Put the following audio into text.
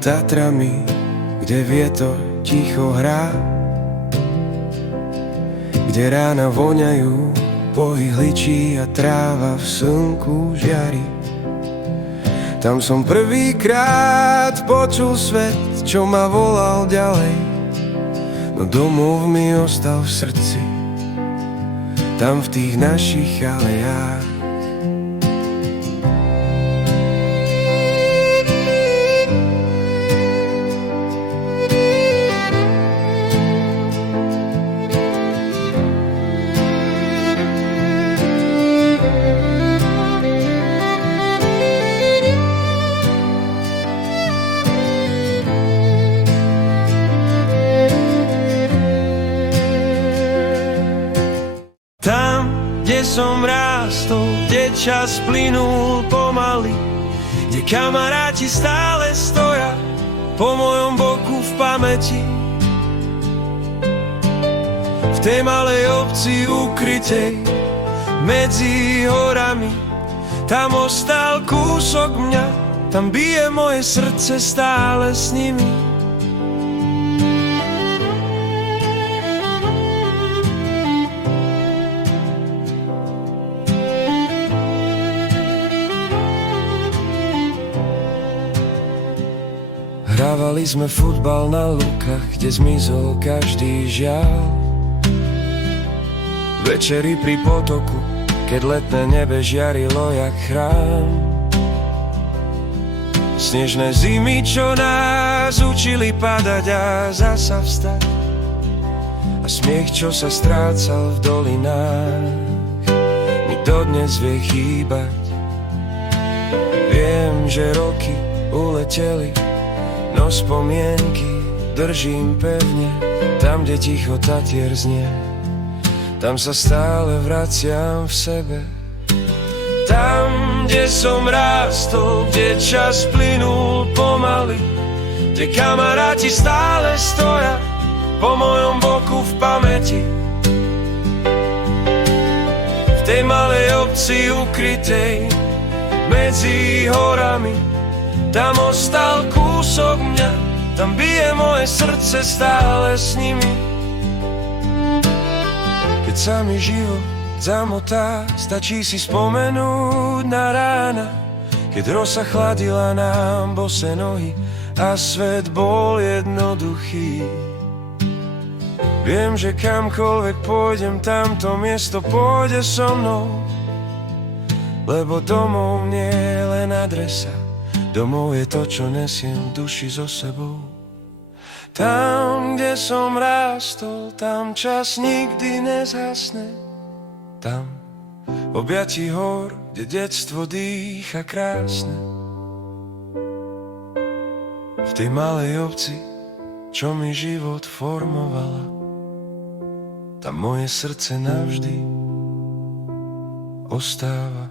Tatrami, kde vietor ticho hrá, kde rána voňajú po ihličí a tráva v slnku žiari. Tam som prvýkrát počul svet, čo ma volal ďalej, no domov mi ostal v srdci, tam v tých našich alejách. Kde som rástol, kde čas plynul pomaly, kde kamaráti stále stoja po mojom boku v pamäti. V tej malej obci ukrytej medzi horami, tam ostal kúsok mňa, tam bije moje srdce stále s nimi. Hrávali sme futbal na lúkach, kde zmizol každý žiaľ. Večery pri potoku, keď letné nebe žiarilo jak chrám. Snežné zimy, čo nás učili padať a zasa vstať. A smiech, čo sa strácal v dolinách, mi dodnes vie chýbať. Viem, že roky uleteli, no spomienky držím pevne, tam, kde ticho Tatier znie. Tam sa stále vraciam v sebe. Tam, kde som rástol, kde čas plynul pomaly, kde kamaráti stále stoja po mojom boku v pamäti. V tej malej obci ukrytej medzi horami, tam ostal kúsok mňa, tam bije moje srdce stále s nimi. Keď sa mi život zamotá, stačí si spomenúť na rána, keď rosa chladila nám bose nohy a svet bol jednoduchý. Viem, že kamkoľvek pôjdem, tamto miesto pôjde so mnou, lebo domov nie je len adresa, domov je to, čo nesiem v duši so sebou. Tam, kde som rástol, tam čas nikdy nezhasne. Tam, v objatí hor, kde detstvo dýcha krásne. V tej malej obci, čo mi život formovala, tam moje srdce navždy ostáva.